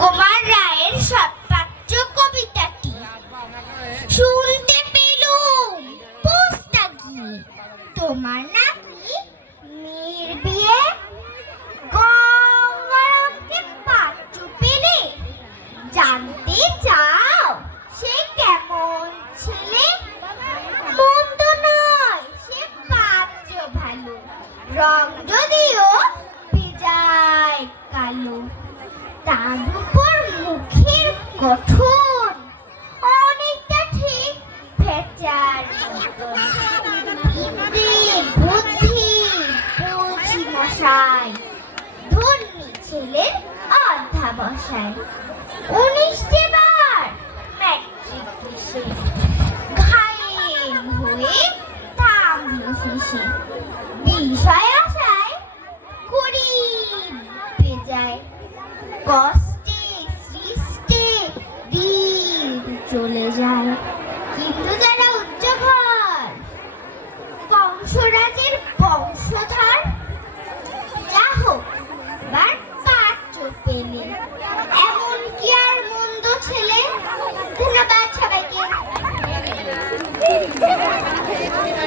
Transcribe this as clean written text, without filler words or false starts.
সুকুমার রায়ের সৎপাত্র কবিতাটি শুনতে পেলুম পোস্তা গিয়ে তোমার নাকি মেয়ের বিয়ে। গঙ্গারামকে পাত্র পেলে জানতে চাও সে কেমন ছেলে? মন্দ নয় সে পাত্র ভালো, রং যদিও বেজায় কালো। তার উপর মুখের গঠন অনেকটা ঠিক ভেচার মতন। বুদ্ধি বুঝি মশাই, ধন্যী ছেলের অধ্যাবসায়। 19 বার ম্যাট্রিক এসে ঘায়েল হয়ে থামল শেষে। বিষয় আশায় গরিব বেজায়, কষ্টে সৃষ্টে দিন চলে যায়। কিন্তু যারা উচ্চ ঘর, বংশরাজের বংশধর,